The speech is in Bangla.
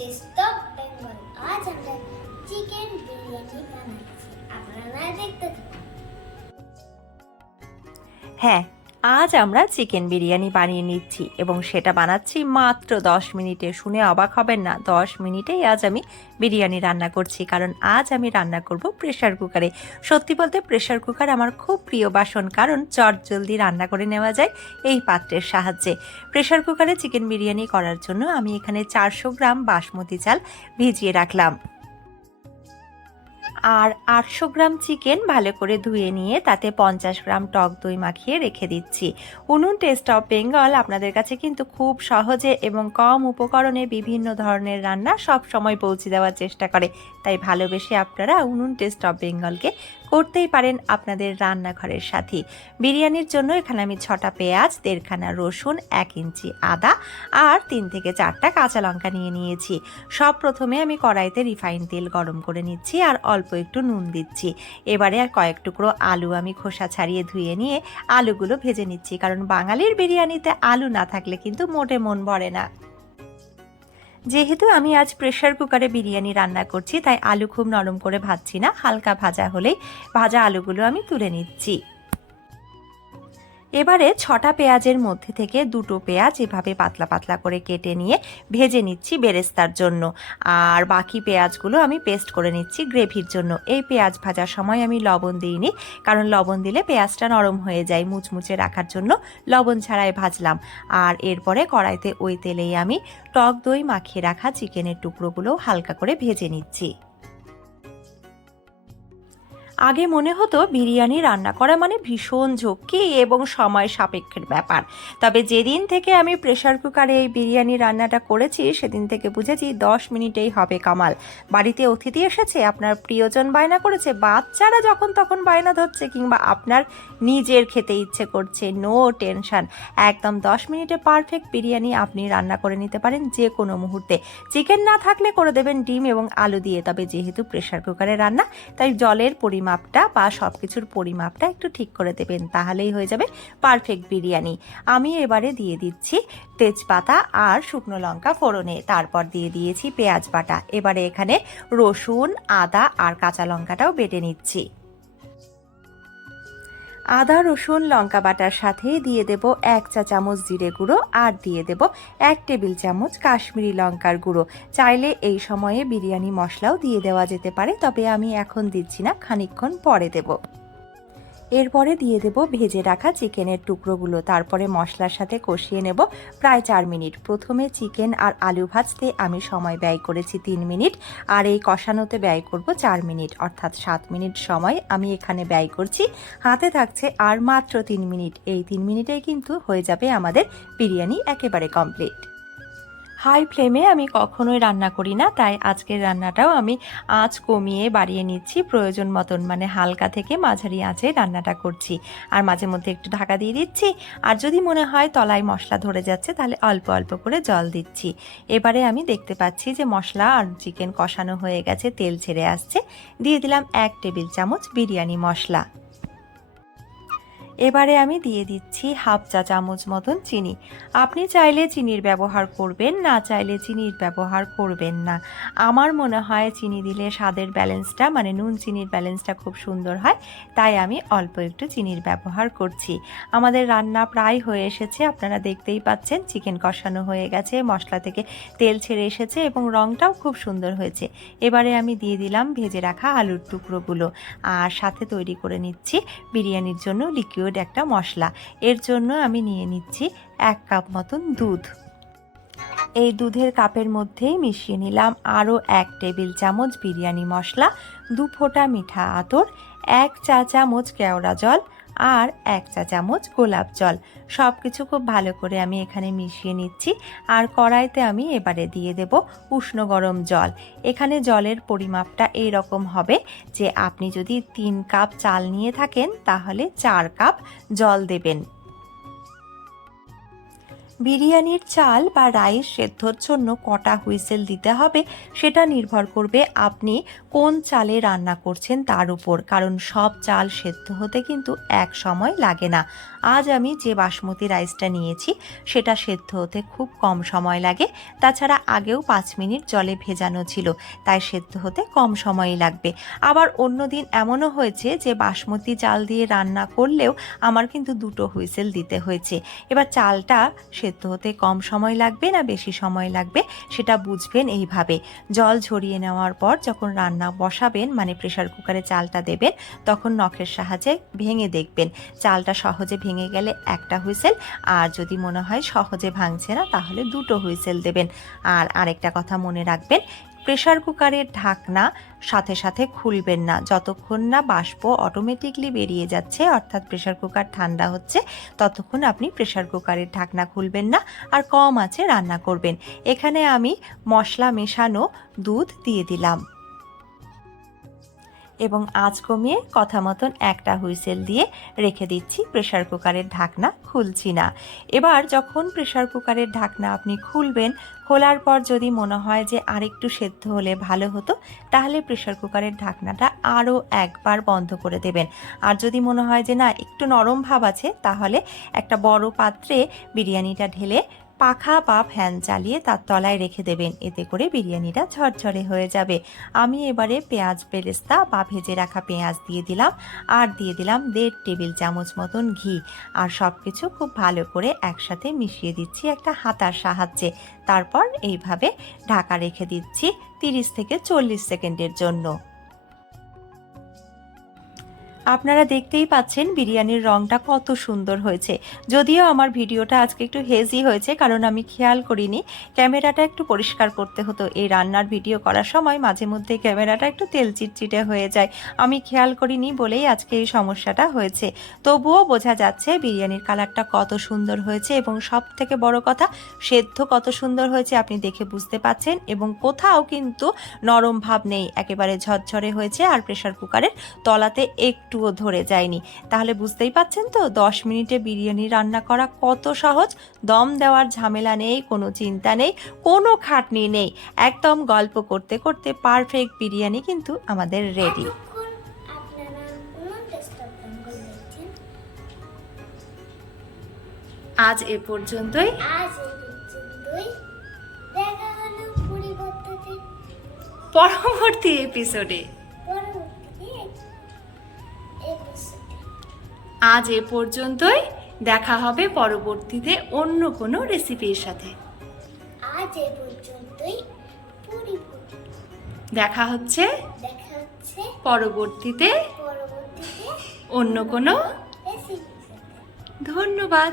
টেস্ট অফ বেঙ্গল আজ আমরা চিকেন বিরিয়ানি বানাচ্ছি আপনারা দেখতে থাকুন হ্যাঁ আজ আমরা চিকেন বিরিয়ানি বানিয়ে নিচ্ছি এবং সেটা বানাচ্ছি মাত্র দশ মিনিটে। শুনে অবাক হবেন না, দশ মিনিটেই আজ আমি বিরিয়ানি রান্না করছি, কারণ আজ আমি রান্না করব প্রেশার কুকারে। সত্যি বলতে প্রেশার কুকার আমার খুব প্রিয় বাসন, কারণ চট জলদি রান্না করে নেওয়া যায় এই পাত্রের সাহায্যে। প্রেশার কুকারে চিকেন বিরিয়ানি করার জন্য আমি এখানে চারশো গ্রাম বাসমতি চাল ভিজিয়ে রাখলাম। আর আটশো গ্রাম চিকেন ভালো করে ধুয়ে নিয়ে তাতে পঞ্চাশ গ্রাম টক দই মাখিয়ে রেখে দিচ্ছি। উনুন টেস্ট অফ বেঙ্গল আপনাদের কাছে কিন্তু খুব সহজে এবং কম উপকরণে বিভিন্ন ধরনের রান্না সব সময় পৌঁছে দেওয়ার চেষ্টা করে। তাই ভালোবেসে আপনারা উনুন টেস্ট অফ বেঙ্গলকে করতেই পারেন আপনাদের রান্নাঘরের সাথে। বিরিয়ানির জন্য এখানে আমি ছটা পেঁয়াজ, দেড়খানা রসুন, এক ইঞ্চি আদা আর তিন থেকে চারটা কাঁচা লঙ্কা নিয়ে নিয়েছি। সব প্রথমে আমি কড়াইতে রিফাইন তেল গরম করে নিচ্ছি আর অল্প একটু নুন দিচ্ছি। এবারে আর কয়েক টুকরো আলু আমি খোসা ছাড়িয়ে ধুয়ে নিয়ে আলুগুলো ভেজে নিচ্ছি। কারণ বাঙালির বিরিয়ানিতে আলু না থাকলে কিন্তু মোটে মন ভরে না। যেহেতু আমি আজ প্রেশার কুকারে বিরিয়ানি রান্না করছি, তাই আলু খুব নরম করে ভাজছি না। হালকা ভাজা হলেই ভাজা আলুগুলো আমি তুলে নিচ্ছি। এবারে ছটা পেঁয়াজের মধ্যে থেকে দুটো পেঁয়াজ এভাবে পাতলা পাতলা করে কেটে নিয়ে ভেজে নিচ্ছি বেরেস্তার জন্য। আর বাকি পেঁয়াজগুলো আমি পেস্ট করে নিচ্ছি গ্রেভির জন্য। এই পেঁয়াজ ভাজার সময় আমি লবণ দিইনি, কারণ লবণ দিলে পেঁয়াজটা নরম হয়ে যায় মুচমুচে রাখার জন্য। লবণ ছাড়াই ভাজলাম। আর এরপরে কড়াইতে ওই তেলেই আমি টক দই মাখিয়ে রাখা চিকেনের টুকরোগুলো হালকা করে ভেজে নিচ্ছি। আগে মনে হতো বিরিয়ানি রান্না করা মানে ভীষণ ঝক্কি এবং সময় সাপেক্ষের ব্যাপার। তবে যেদিন থেকে আমি প্রেশার কুকারে এই বিরিয়ানি রান্নাটা করেছি, সেদিন থেকে বুঝেছি দশ মিনিটেই হবে কামাল। বাড়িতে অতিথি এসেছে, আপনার প্রিয়জন বায়না করেছে, বাচ্চারা যখন তখন বায়না ধরছে কিংবা আপনার নিজের খেতে ইচ্ছে করছে নো টেনশন একদম দশ মিনিটে পারফেক্ট বিরিয়ানি আপনি রান্না করে নিতে পারেন যে কোনো মুহূর্তে। চিকেন না থাকলে করে দেবেন ডিম এবং আলু দিয়ে, তবে যেহেতু প্রেশার কুকারে রান্না, তাই জলের পরিমাপটা বা সব কিছুর পরিমাপটা একটু ঠিক করে দেবেন, তাহলেই হয়ে যাবে পারফেক্ট বিরিয়ানি। আমি এবারে দিয়ে দিচ্ছি তেজপাতা আর শুকনো লঙ্কা ফোড়নে, তারপর দিয়ে দিয়েছি পেঁয়াজ বাটা। এবারে এখানে রসুন, আদা আর কাঁচা লঙ্কাটাও বেটে নিচ্ছি। আদা, রসুন, লঙ্কা বাটার সাথে দিয়ে দেব এক চা চামচ জিরে গুঁড়ো আর দিয়ে দেব এক টেবিল চামচ কাশ্মীরি লঙ্কার গুঁড়ো। চাইলে এই সময়ে বিরিয়ানি মশলাও দিয়ে দেওয়া যেতে পারে, তবে আমি এখন দিচ্ছি না খানিক্ষণ পরে দেব। এরপরে দিয়ে দেব ভেজে রাখা চিকেনের টুকরোগুলো। তারপরে মশলার সাথে কষিয়ে নেব প্রায় চার মিনিট। প্রথমে চিকেন আর আলু ভাজতে আমি সময় ব্যয় করেছি তিন মিনিট। আর এই কষানোতে ব্যয় করব চার মিনিট, অর্থাৎ সাত মিনিট সময় আমি এখানে ব্যয় করছি। হাতে থাকছে আর মাত্র তিন মিনিট। এই তিন মিনিটেই কিন্তু হয়ে যাবে আমাদের বিরিয়ানি একেবারে কমপ্লিট হাই ফ্লেমে আমি কখনোই রান্না করি না, তাই আজকের রান্নাটাও আমি আঁচ কমিয়ে বাড়িয়ে নিচ্ছি। প্রয়োজন মতন মানে হালকা থেকে মাঝারি আঁচে রান্নাটা করছি। আর মাঝে মধ্যে একটু ঢাকা দিয়ে দিচ্ছি। আর যদি মনে হয় তলায় মশলা ধরে যাচ্ছে, তাহলে অল্প অল্প করে জল দিচ্ছি। এবারে আমি দেখতে পাচ্ছি যে মশলা আর চিকেন কষানো হয়ে গেছে, তেল ছেড়ে আসছে। দিয়ে দিলাম এক টেবিল চামচ বিরিয়ানি মশলা। এবারে আমি দিয়ে দিচ্ছি হাফ চা চামচ মতন চিনি। আপনি চাইলে চিনির ব্যবহার করবেন, না চাইলে চিনির ব্যবহার করবেন না। আমার মনে হয় চিনি দিলে স্বাদের ব্যালেন্সটা মানে নুন চিনির ব্যালেন্সটা খুব সুন্দর হয়, তাই আমি অল্প একটু চিনির ব্যবহার করছি। আমাদের রান্না প্রায় হয়ে এসেছে, আপনারা দেখতেই পাচ্ছেন, চিকেন কষানো হয়ে গেছে, মশলা থেকে তেল ছেড়ে এসেছে এবং রঙটাও খুব সুন্দর হয়েছে। এবারে আমি দিয়ে দিলাম ভেজে রাখা আলুর টুকরোগুলো। আর সাথে তৈরি করে নিচ্ছি বিরিয়ানির জন্য লিকুইড একটা মশলা। এর জন্য আমি নিয়ে নিচ্ছি এক কাপ মতন দুধ। এই দুধের কাপের মধ্যেই মিশিয়ে নিলাম আরও এক টেবিল চামচ বিরিয়ানি মশলা, দু ফোঁটা মিঠা আতর, এক চা চামচ কেওড়া জল আর এক চা চামচ গোলাপ জল। সব কিছু খুব ভালো করে আমি এখানে মিশিয়ে নিচ্ছি। আর কড়াইতে আমি এবারে দিয়ে দেব উষ্ণ গরম জল। এখানে জলের পরিমাপটা এই রকম হবে যে আপনি যদি তিন কাপ চাল নিয়ে থাকেন তাহলে চার কাপ জল দেবেন। বিরিয়ানির চাল বা রাইস সেদ্ধর জন্য কটা হুইসেল দিতে হবে সেটা নির্ভর করবে আপনি কোন চালে রান্না করছেন তার উপর, কারণ সব চাল সেদ্ধ হতে কিন্তু এক সময় লাগে না। আজ আমি যে বাসমতি রাইসটা নিয়েছি, সেটা সেদ্ধ হতে খুব কম সময় লাগে, তাছাড়া আগেও পাঁচ মিনিট জলে ভেজানো ছিল, তাই সেদ্ধ হতে কম সময় লাগবে। আবার অন্য দিন এমনও হয়েছে যে বাসমতি চাল দিয়ে রান্না করলেও আমার কিন্তু দুটো হুইসেল দিতে হয়েছে। এবার চালটা সেদ্ধ হতে কম সময় লাগবে না বেশি সময় লাগবে সেটা বুঝবেন এইভাবে। জল ঝরিয়ে নেওয়ার পর যখন রান্না বসাবেন মানে প্রেশার কুকারে চালটা দেবেন, তখন নখের সাহায্যে ভেঙে দেখবেন। চালটা সহজে ভেঙে গেলে একটা হুইসেল, আর যদি মনে হয় সহজে ভাঙছে না তাহলে দুটো হুইসেল দেবেন। আর আরেকটা কথা মনে রাখবেন প্রেসার কুকারের ঢাকনা সাথে সাথে খুলবেন না। যতক্ষণ না বাষ্প অটোমেটিকলি বেরিয়ে যাচ্ছে, অর্থাৎ প্রেশার কুকার ঠান্ডা হচ্ছে, ততক্ষণ আপনি প্রেশার কুকারের ঢাকনা খুলবেন না আর কম আছে রান্না করবেন। এখানে আমি মশলা মেশানো দুধ দিয়ে দিলাম। এবং আঁচ কমিয়ে কথা মতন একটা হুইসেল দিয়ে রেখে দিচ্ছি প্রেশার কুকারের ঢাকনা খুলছি না। এবার যখন প্রেশার কুকারের ঢাকনা আপনি খুলবেন, খোলার পর যদি মনে হয় যে আরেকটু সেদ্ধ হলে ভালো হতো, তাহলে প্রেশার কুকারের ঢাকনাটা আরও একবার বন্ধ করে দেবেন। আর যদি মনে হয় যে না, একটু নরম ভাব আছে, তাহলে একটা বড় পাত্রে বিরিয়ানিটা ঢেলে পাখা বা ফ্যান চালিয়ে তার তলায় রেখে দেবেন। এতে করে বিরিয়ানিটা ঝরঝরে হয়ে যাবে। আমি এবারে পেঁয়াজ বেরেস্তা বা ভেজে রাখা পেঁয়াজ দিয়ে দিলাম। আর দিয়ে দিলাম দেড় টেবিল চামচ মতন ঘি। আর সব কিছু খুব ভালো করে একসাথে মিশিয়ে দিচ্ছি একটা হাতার সাহায্যে। তারপর এইভাবে ঢাকা রেখে দিচ্ছি তিরিশ থেকে চল্লিশ সেকেন্ডের জন্য। আপনারা দেখতেই পাচ্ছেন বিরিয়ানির রংটা কত সুন্দর হয়েছে। যদিও আমার ভিডিওটা আজকে একটু হেজি হয়েছে, কারণ আমি খেয়াল করিনি। ক্যামেরাটা একটু পরিষ্কার করতে হতো। এই রান্নার ভিডিও করার সময় মাঝে মধ্যে ক্যামেরাটা একটু তেল চিটচিটে হয়ে যায়। আমি খেয়াল করিনি বলেই আজকে এই সমস্যাটা হয়েছে। তবুও বোঝা যাচ্ছে বিরিয়ানির কালারটা কত সুন্দর হয়েছে এবং সব থেকে বড় কথা, সেদ্ধ কত সুন্দর হয়েছে আপনি দেখে বুঝতে পাচ্ছেন এবং কোথাও কিন্তু নরম ভাব নেই। একেবারে ঝরঝরে হয়েছে আর প্রেসার কুকারের তলাতে একটুও ধরে যায়নি। তাহলে বুঝতেই পাচ্ছেন তো দশ মিনিটে বিরিয়ানি রান্না করা কত সহজ? দম দেওয়ার ঝামেলা নেই কোনো চিন্তা নেই কোনো খাটনি নেই। একদম গল্প করতে করতে পারফেক্ট বিরিয়ানি কিন্তু আমাদের রেডি আজ এ পর্যন্তই। পরবর্তী এপিসোডে আজ এ পর্যন্তই। দেখা হবে পরবর্তীতে অন্য কোনো রেসিপির সাথে। আজ এ পর্যন্তই। দেখা হচ্ছে দেখা হচ্ছে পরবর্তীতে পরবর্তীতে অন্য কোনো ধন্যবাদ।